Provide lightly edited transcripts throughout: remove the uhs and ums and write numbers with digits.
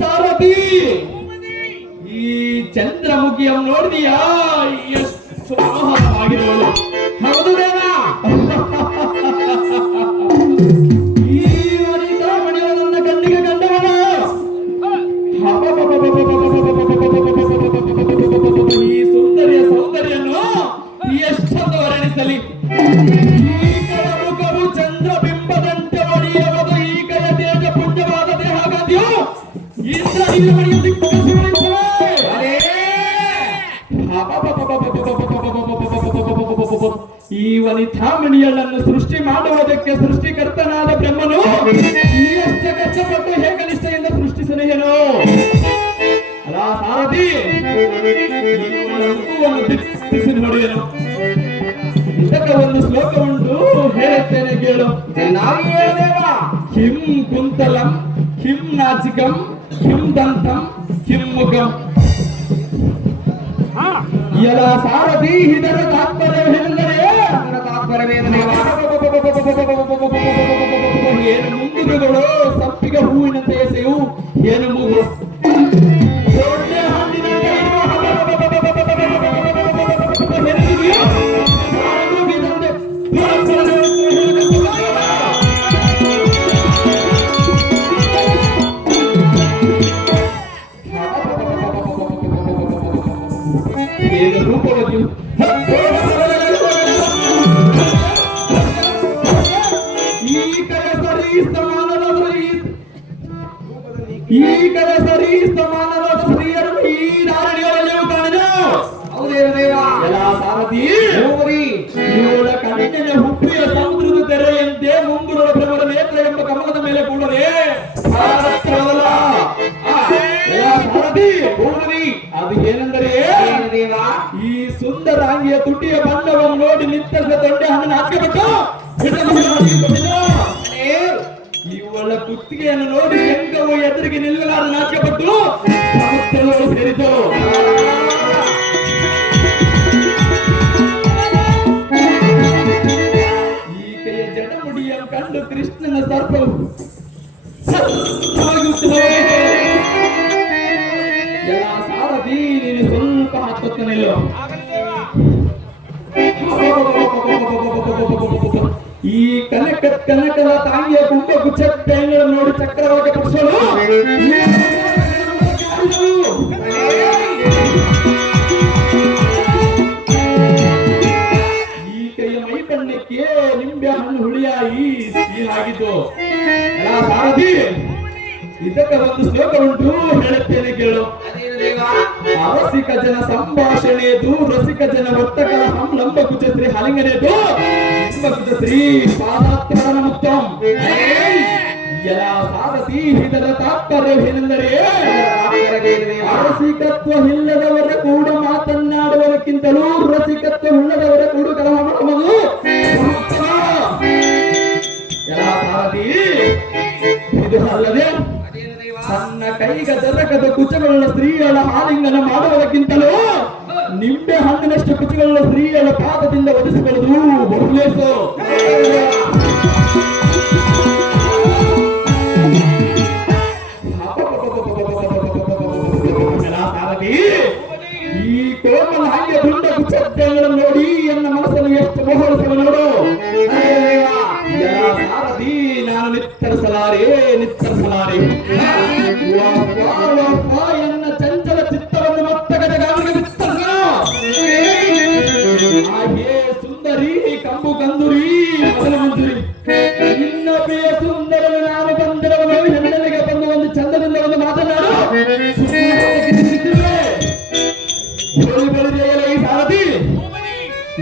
ಸಾರಥಿ ಈ ಚಂದ್ರಮುಖಿಯನ್ನು ನೋಡಿದೀಯಾ? ಎಷ್ಟು ಮನೋಹರವಾಗಿರುವುದು. ಹೌದು ದೇವಾ, ಈ ವನಿತಾಮಣಿಯ ನನ್ನ ಕಣ್ಣಿಗೆ ಕಂಡವನು. ಈ ಸುಂದರಿಯ ಸೌಂದರ್ಯನ್ನು ಎಷ್ಟೊಂದು ವರ್ಣಿಸಲಿ. ಈ ಕಳ ಮುಖವು ಚಂದ್ರಬಿಂಬದಂತೆ ಒಡೆಯುವುದು. ಈ ಕಳ ತೇಜ ಪುಣ್ಯವಾದ ದೇಹಗಾದಿಯು ಇಂದ್ರನೀಲಮಣಿಯ ಈ ವನಿತಾಮಣಿಯನ್ನು ಸೃಷ್ಟಿ ಮಾಡುವುದಕ್ಕೆ ಸೃಷ್ಟಿಕರ್ತನಾದ ಬ್ರಹ್ಮನು ಎಷ್ಟು ಕಷ್ಟಪಟ್ಟು ಹೇಗೆ ನಿಷ್ಠೆಯಿಂದ ಸೃಷ್ಟಿಸನೇನು? ಅಲ್ಲ ಸಾರಥಿ, ನೋಡಿದನು. ಇದಕ್ಕೆ ಒಂದು ಶ್ಲೋಕ ಉಂಟು, ಹೇಳುತ್ತೇನೆ ಕೇಳು. ಚೆನ್ನಾಗಿ ಹೇಳದೇವ. ಕಿಂ ಕುಂತಲಂ ಕಿಂ ನಾಚಿಕಂ ಕಿಂ ದಂತಂ ಕಿಂ ಮುಖಂ. ಎಲ್ಲ ಸಾರಥಿ, ಇದರ ತಾತ್ಪರ್ಯವೇನೆಂದರೆ ಏನು ಮುಂಗುರುಗಳು ಸಪ್ಪಿಗೆ ಹೂವಿನಂತೆ ಎಸೆಯು, ಏನು ಮೂಗು ಒಳ್ಳೆ ಹಣ್ಣಿನಂತೆ ಏನು ರೂಪವಾಗಿ ಈ ಕಡೆ ಸರಿ ಸಮಾನವಾದ ಸ್ತ್ರೀಯರನ್ನು ಈ ಧಾರಣಿಗಳಲ್ಲಿ ಕಾಣಲು. ಎಲ್ಲ ಸಾರಥಿ, ಇವಳ ಕಣ್ಣಿನ ಹುಬ್ಬಿಯ ಸಮುದ್ರದ ತೆರೆಯಂತೆ ಮುಂಗುರುಳ ಭ್ರಮರ ನೇತ್ರ ಎಂಬ ಕಮಲದ ಮೇಲೆ ಕೂಡಲೇ ಸಾರಥಿ, ಅದು ಏನೆಂದರೆ ಈ ಸುಂದರಾಂಗಿಯ ತುಟಿಯ ಬಣ್ಣವನ್ನು ನೋಡಿ ನಿತ್ತರಿಸಿದ ತೊಂಡೆ ಹಣ್ಣನ್ನು ಹಾಕಿಬಿಟ್ಟು ಇವಳ ಕುತ್ತಿಗೆಯನ್ನು ನೋಡಿ ಶಂಕವು ಎದುರಿಗೆ ನಿಲ್ಲಲಾದ ನಾಚಿಕೆಪಟ್ಟು ಸಮುದ್ರದೊಳಗೆ ಸೇರಿತು. ಈಕೆಯ ಜಡಮುಡಿಯನ್ನು ಕಂಡು ಕೃಷ್ಣನ ಸರ್ಪವು ಸಾರಥಿ, ನೀನು ಸ್ವಲ್ಪ ಹತ್ತುತ್ತಾನಿಲ್ಲೋ? ಈ ಕನಕದ ತಾಂಗಿಯ ಕುಂಭ ಗುಚ್ಚಗಳನ್ನು ನೋಡಿ ಚಕ್ರವಾಗಿ ಪಕ್ಷಲು ಈಕೆಯ ಮೈಬಣ್ಣಕ್ಕೆ ನಿಂಬೆ ಹಣ್ಣು ಹುಳಿಯಾಗಿ ಸೀನಾಗಿದ್ದು. ಸಾರಥಿ, ಇದಕ್ಕೆ ಒಂದು ಶ್ಲೋಕ ಉಂಟು, ಹೇಳುತ್ತೇನೆ ಕೇಳು. ಅರಸಿಕ ಜನ ಸಂಭಾಷಣೆದು ರಸಿಕ ಜನ ವರ್ತಕರ ಹಂ ಲಂಬ ಕುಚ ಶ್ರೀ ಹಲಿಂಗನೇದು ಶ್ರೀ ಪಾದಾತ್ಮನ ಮುಕ್ತಂ. ಎಲ್ಲ ಸಾರಥಿ, ಇದರ ತಾತ್ಪರ್ಯವೇನೆಂದರೆ ರಸಿಕತ್ವವಿಲ್ಲದವರ ಕೂಡ ಮಾತನ್ನಾಡುವುದಕ್ಕಿಂತಲೂ ರಸಿಕತ್ವವಿಲ್ಲದವರ ಕೂಡ ಕಲಹ ಮಾಡುವುದು. ಎಲ್ಲ ಸಾರಥಿ, ಇದು ಅಲ್ಲದೆ ತನ್ನ ಕೈಗ ದರಕದ ಕುಚಗಳ ಸ್ತ್ರೀಯಳ ಆಲಿಂಗನ ಮಾಡುವುದಕ್ಕಿಂತಲೂ ನಿಂಬೆ ಹಣ್ಣಿನಷ್ಟು ಕುಚಗಳ ಸ್ತ್ರೀಯಳ ಪಾದದಿಂದ ಒದಿಸಿಕೊಳ್ಳುವುದು ಬಹುಲೇಸು. ಈ ಕೋಮಲ ಹಾಗೆ ದುಂಡ ಕುಚಗಳನ್ನು ನೋಡಿ ಎನ್ನ ಮನಸ್ಸನ್ನು ಎಷ್ಟು ಮೋಹರಿಸಲು ನೋಡು. ಸಾರಥಿ, ನಾನು ನಿತ್ತರಿಸಲಾರೆ ಎನ್ನ ಚಂಚಲ ಚಿತ್ತವನ್ನು ಮತ್ತಗದಗಾವಿಗೆ ಬಿತ್ತಲ್ಲ. ಹಾಗೆ ಸುಂದರಿ ಕಂಬು ಕಂದುರಿ ಮೊದಲ ಮಂಜುರಿ, ನಿನ್ನ ಪ್ರಿಯ ಸುಂದರನು ನಾನು ಬಂದಿರವನು ಹೆಣ್ಣನಿಗೆ ಬಂದು ಒಂದು ಚಂದದಿಂದ ಒಂದು ಮಾತನಾಡು. ಈ ಸಾರಥಿ,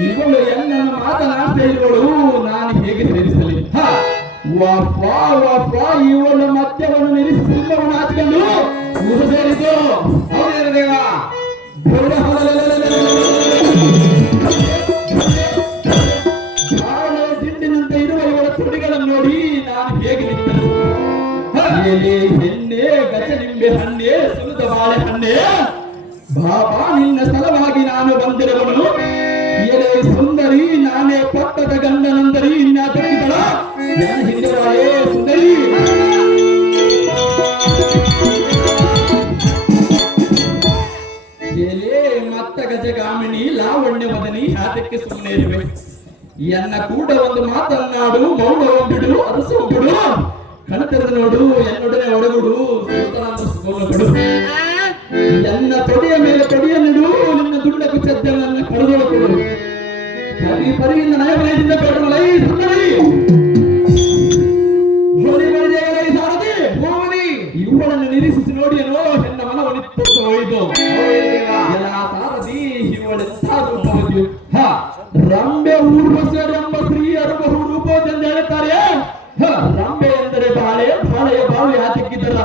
ಇವಳು ಎನ್ನನ್ನು ಮಾತನಾಡ್ತಾ ಇರುವಳು, ನಾನು ಹೇಗೆ ಸೇರಿಸಲಿ? ಇವಳ ಮದ್ಯವನ್ನು ನಿಲ್ಲಿಸಿ ಸಿಂಹವನ್ನು ಹಾಕಿಕೊಂಡು ಮುದು ಸೇರಿತು. ಹೌದೇವ, ದಿಂಡಿನಂತೆ ಇರುವ ಇವಳ ತುಡಿಗಳನ್ನು ನೋಡಿ ನಾನು ಹೇಗೆ ನಿಂತ ಎಣ್ಣೆ ಗಜ ನಿಂಬೆ ನಿಂಬೆ ಹಣ್ಣೆ ಸುಲಿದ ಬಾಳೆ ಹಣ್ಣೆ ಬಾಬಾ ನಿನ್ನ ಸಲವಾಗಿ ನಾನು ಬಂದಿರುವನು ಎಲೆ ಸುಂದರಿ ನಾನೇ ಪಟ್ಟದ ಗಂಡನಂದರಿ ಇನ್ಯಾತಕ್ಕಿದಳ ಹಿಂದಿರುವಾಯೇ ಸುಂದರಿ ಎಲೆ ಮತ್ತ ಗಜಗಾಮಿನಿ ಲಾವಣ್ಯ ಮದನಿ ಯಾತಕ್ಕೆ ಸುಮ್ಮನೆ ಇರುವೆ ಎನ್ನ ಕೂಡ ಒಂದು ಮಾತನ್ನಾಡು ಮೌನ ಬಿಡು ಅರಸು ಬಿಡು ಕಣತೆರೆದು ನೋಡು ಎನ್ನೊಡನೆ ಒಡಗುಡು ಬಿಡು ಎನ್ನ ತೊಡೆಯ ಮೇಲೆ ತೊಡೆಯ ನಿಡು ನಿನ್ನ ದುಡ್ಡ ಕುಚ್ಚದ್ದನ್ನ ಕಳೆದೊಳಕೊಡು ಪರಿ ಪರಿಯಿಂದ ನಯಮಯದಿಂದ ಬೇಡಮಲೈ ಸುಂದರಿ ಇವುಗಳನ್ನು ನಿರೀಕ್ಷಿಸಿ ನೋಡಿಯನೋ ಎನ್ನ ಮನವನಿತ್ತು ಹೋಯಿತು ಸಾರಥಿ ಇವಳೆಂತಾದ್ರೂ ರಂಬೆ ಊರ್ವಶರೆಂಬ ಸ್ತ್ರೀಯರು ಬಹು ರೂಪದಿಂದ ಹೇಳುತ್ತಾರೆ ರಂಬೆ ಎಂದರೆ ಬಾಳೆ ಬಾಳೆಯ ಬಾಳು ಯಾತಕ್ಕಿದ್ದರ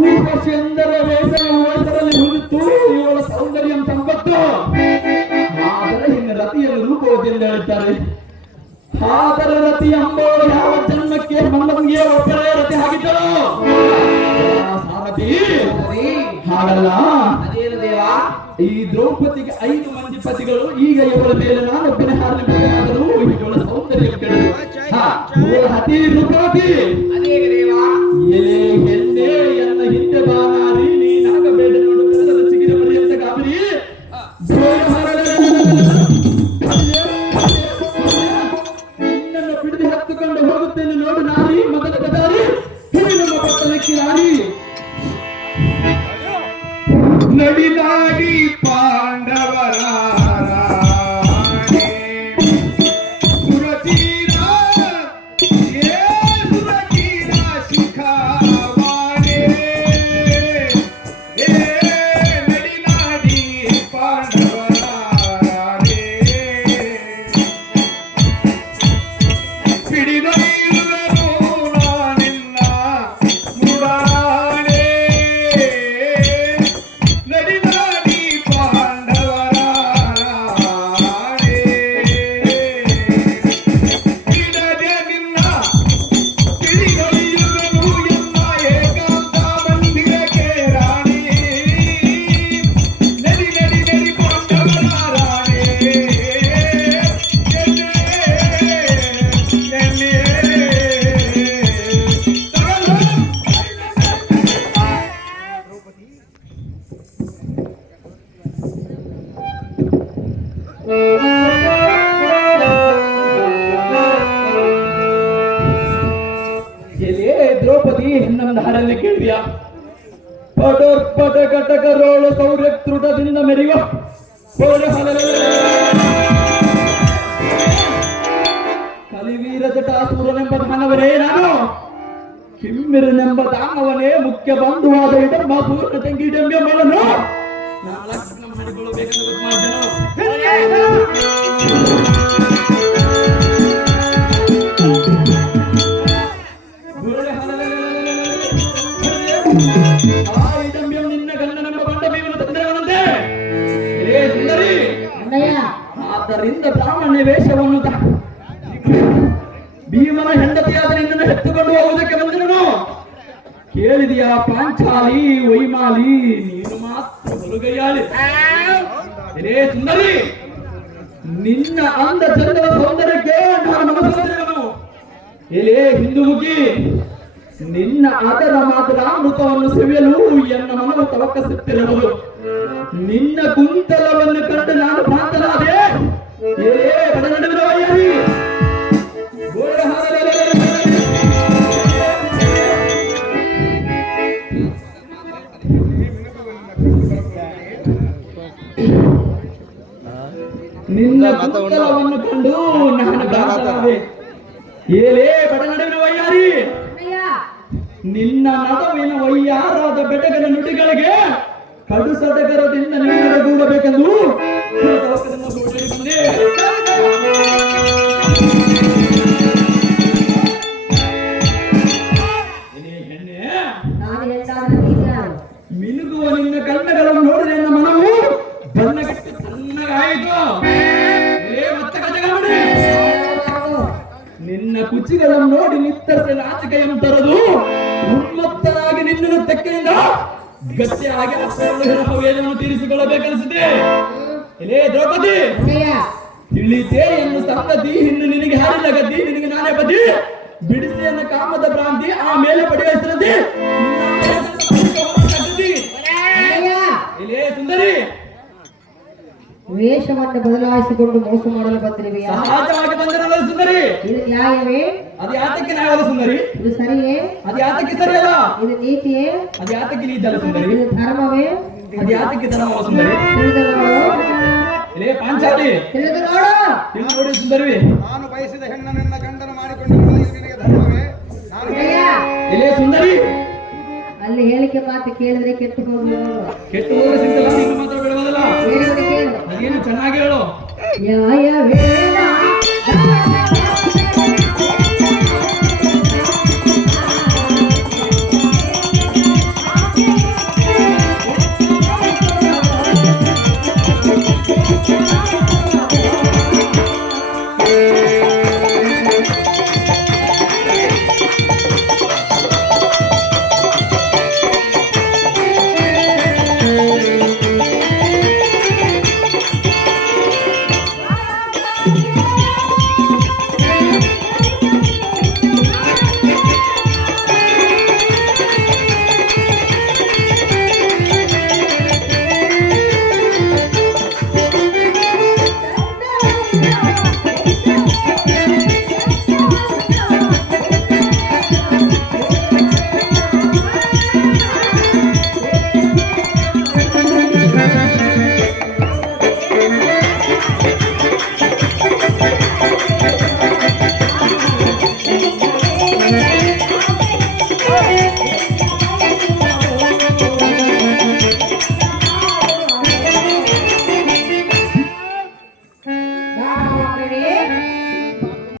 ಊರ್ವಶಿ ಎಂದರೆ ವಯಸ್ಸರಲ್ಲಿ ಹುರಿತು ಇವಳ ಸೌಂದರ್ಯ ಸಂಪತ್ತು ಆದರೆ ಇನ್ನು ರತಿಯನ್ನು ರೂಪದಿಂದ ಹೇಳುತ್ತಾರೆ ಆದರೆ ರತಿ ಎಂಬವಳು ಯಾವ ಜನ್ಮಕ್ಕೆ ಮಂಗನಿಗೆ ಒಬ್ಬರೇ ರತಿ ಆಗಿದ್ದಳು ಸಾರಥಿ ಹಾಗಲ್ಲ ಅದೇನು ದೇವ ಈ ದ್ರೌಪದಿಗೆ 5 ಮಂದಿ ಪತಿಗಳು ಈಗ ಇವರ ಮೇಲೆ ನಾನೊಬ್ಬನೇ ಹಾರಲಿದ್ದಾದರೂ ಇವಳ ಸೌಂದರ್ಯ ಕೆಡದು ಅತಿ ರೂಪವತಿ ಅನೇಕ ದೇವ ಎಲೆ ಹೆಣ್ಣೆ ಎನ್ನ ಹಿಂದೆ ಬಾನಾರಿ ನೀನಾಗಬೇಡ ನೋಡು ಚಿಗಿರ ಪರ್ಯಂತ ಗಾಬರಿ ನಿನ್ನನ್ನು ಬಿಡದೆ ಹತ್ತುಕೊಂಡು ಹೋಗುತ್ತೇನೆ ನೋಡು ನಾರಿ ಮಗದ ಕದಾರಿ ನಮ್ಮ ಪಟ್ಟಣಕ್ಕೆ ನಾರಿ ನಡಿದಾಡಿ ಪಾಂಡವರ ಸುರತೀರ ಸುರತೀರ ಶಿಖಾವಾಣೆ ನಡಿನಾಡಿ ಪಾಂಡವರ ಹಿಡಿದೊಯ್ಯುವರು ನಾನಿನ್ನ ಮುಡಾಣೆ ನಡಿನಾಡಿ ಪಾಂಡವರ ಹಿಡದೆ ನಿನ್ನ ತಿಳಿದೊಯ್ಯುವರು ಎನ್ನ ಏಕಾಂತ ಮಂದಿರಕ್ಕೆ ರಾಣಿ ನಡಿ ನಡಿ ನಡಿ ಪಾಂಡವರ ರಾಣಿ ಎಲೆ ದ್ರೌಪದಿ ನನ್ನ ಹಾಡಲ್ಲಿ ಕೇಳಿದ್ಯಾ ಪಟ ಕಟಕ ರೋಳು ಸೌರ್ಯ ತೃಟದಿಂದ ಮೆರೆಯುವ ಕಲಿವೀರ ಜಟಾಸುರನೆಂಬ ದಾನವನೇ ನಾನು ಕಿಮ್ಮಿರನೆಂಬ ದಾನವನೇ ಮುಖ್ಯ ಬಂಧುವಾದ ಇಡಂಬ ಸೂರ್ಯ ತಂಗಿ ಇಡಂಬೆ ಮಗಳನ್ನು ಲಕ್ಷಣ ಮಾಡಿಕೊಳ್ಳಬೇಕೆಂದು ಗೊತ್ತು ಮಾಡಿದೆನು ಆ ಇಡಂಬ್ಯಂ ನಿನ್ನ ಗಂಡನೆಂಬ ಬಂಡ ಭೀಮನ ತಂದೆಯವನಂತೆ ಹೇ ಸುಂದರಿ ಆದ್ದರಿಂದ ಬ್ರಾಹ್ಮಣ್ಯ ವೇಷವನ್ನು ಭೀಮನ ಹೆಂಡತಿಯಾದ ನಿನ್ನನ್ನು ಎತ್ತುಕೊಂಡು ಹೋಗುವುದಕ್ಕೆ ಬಂದಿರುನು ಕೇಳಿದೆಯಾ ಪಾಂಚಾಲಿ ವೈಮಾಲಿ ನೀನು ಮಾತ್ರ ಹೊಲಗೈಯಾಳಿ ಹೇ ಸುಂದರಿ ನಿನ್ನ ಅಂದ ಚಂದದ ಸೌಂದರ್ಯಕ್ಕೆ ನಾನು ಮನಸ್ಸು ಎಲೆ ಹಿಂದುಮುಖಿ ನಿನ್ನ ಅದರ ಮಾತ್ರ ಅಮೃತವನ್ನು ಸವಿಯಲು ಎನ್ನ ಮನವು ತವಕಸುತ್ತಿರಬಹುದು ನಿನ್ನ ಕುಂತಲವನ್ನು ಕಂಡು ನಾನು ಭ್ರಾಂತನಾದೆ ನಡುವಿನ ವೈಯಾರಿ ನಿನ್ನ ಕುಂತಲವನ್ನು ಕಂಡು ನಾನು ಭ್ರಾಂತನಾದೆ ಏಲೇ ಬಡನಡುವಿನ ವೈಯಾರಿ ನಿನ್ನ ನಡುವಿನ ವೈಯಾರಾದ ಬೆಟಗನ ನುಡಿಗಳಿಗೆ ಕಡು ಸಡಗರದಿಂದ ನಿನ್ನೊಡಗೂಡಬೇಕೆಂದು ಮಿನುಗುವ ನಿನ್ನ ಕಣ್ಣುಗಳನ್ನು ನೋಡಿದ ನನ್ನ ಮನವು ಬಣ್ಣಗಟ್ಟಿ ತಣ್ಣಗಾಯಿತು ಮತ್ತೆ ಗಜಗಮಣಿ ನಿನ್ನ ಕುಚಿಗಳನ್ನು ನೋಡಿ ನಿತ್ತರಿಸಿ ನಾಚಿಕೆಯನ್ನು ತರದು ಉನ್ಮತ್ತನಾಗಿ ನಿನ್ನನ್ನು ಶಕ್ತಿಯಿಂದ ಗಟ್ಟಿಯಾಗಿ ಅಪ್ಪನ ವೇದವನ್ನು ತೀರಿಸಿಕೊಳ್ಳಬೇಕನ್ನಿಸುತ್ತೆ. ಇಲ್ಲೇ ದ್ರೌಪದಿ, ತಿಳಿತೇ ಎನ್ನು ಸಂಗತಿ, ಇನ್ನು ನಿನಗೆ ಹಾರಿಲ್ಲ ಗದ್ದಿ, ನಿನಗೆ ನಾನೇ ಬದಿ, ಬಿಡಿಸಿ ಎನ್ನ ಕಾಮದ ಭ್ರಾಂತಿ, ಆಮೇಲೆ ಪಡೆಯುತ್ತಿರದಿ. ಇಲ್ಲೇ ಸುಂದರಿ, ವೇಷವನ್ನು ಬದಲಾಯಿಸಿಕೊಂಡು ಮೋಸ ಮಾಡಲು ಬಂದಿರುವೆಯಾ? ಸಹಜವಾಗಿ ಬಂದಿರಲ್ಲ ಸುಂದರಿ. ಇದು ನ್ಯಾಯವೇ? ಅದು ಯಾತಕ್ಕೆ ನ್ಯಾಯವಲ್ಲ ಸುಂದರಿ? ಇದು ಸರಿಯೇ? ಅದು ಯಾತಕ್ಕೆ ಸರಿಯಲ್ಲ? ಇದು ನೀತಿಯೇ? ಅದು ಯಾತಕ್ಕೆ ನೀತಲ್ಲ ಸುಂದರಿ? ಇದು ಧರ್ಮವೇ? ಅದು ಯಾತಕ್ಕೆ ಧರ್ಮವ ಸುಂದರಿ? ತಿಳಿದು ನೋಡು, ಇಲ್ಲೇ ಪಾಂಚಾಲಿ, ತಿಳಿದು ನೋಡು. ತಿಳಿದು ನೋಡಿ ಸುಂದರಿ. ನಾನು ಬಯಸಿದ ಹೆಣ್ಣನನ್ನ ಗಂಡನ ಮಾಡಿಕೊಂಡಿರುವುದು ಇದು ನಿನಗೆ ಧರ್ಮವೇ? ನಾನು ಅಯ್ಯ, ಇಲ್ಲೇ ಸುಂದರಿ, ಅಲ್ಲಿ ಹೇಳಿಕೆ ಮಾತು ಕೇಳಿದ್ರೆ ಕೆಟ್ಟು ಹೋಗುವುದು. ಕೆಟ್ಟು ಹೋಗಿ ಸಿಗ್ತಲ್ಲ, ನೀನು ಮಾತ್ರ ಬಿಡುವುದಲ್ಲ. ಹೇಳುವುದು ಕೇಳು. ಅದೇನು ಚೆನ್ನಾಗಿ ಹೇಳು. ನ್ಯಾಯವೇನ?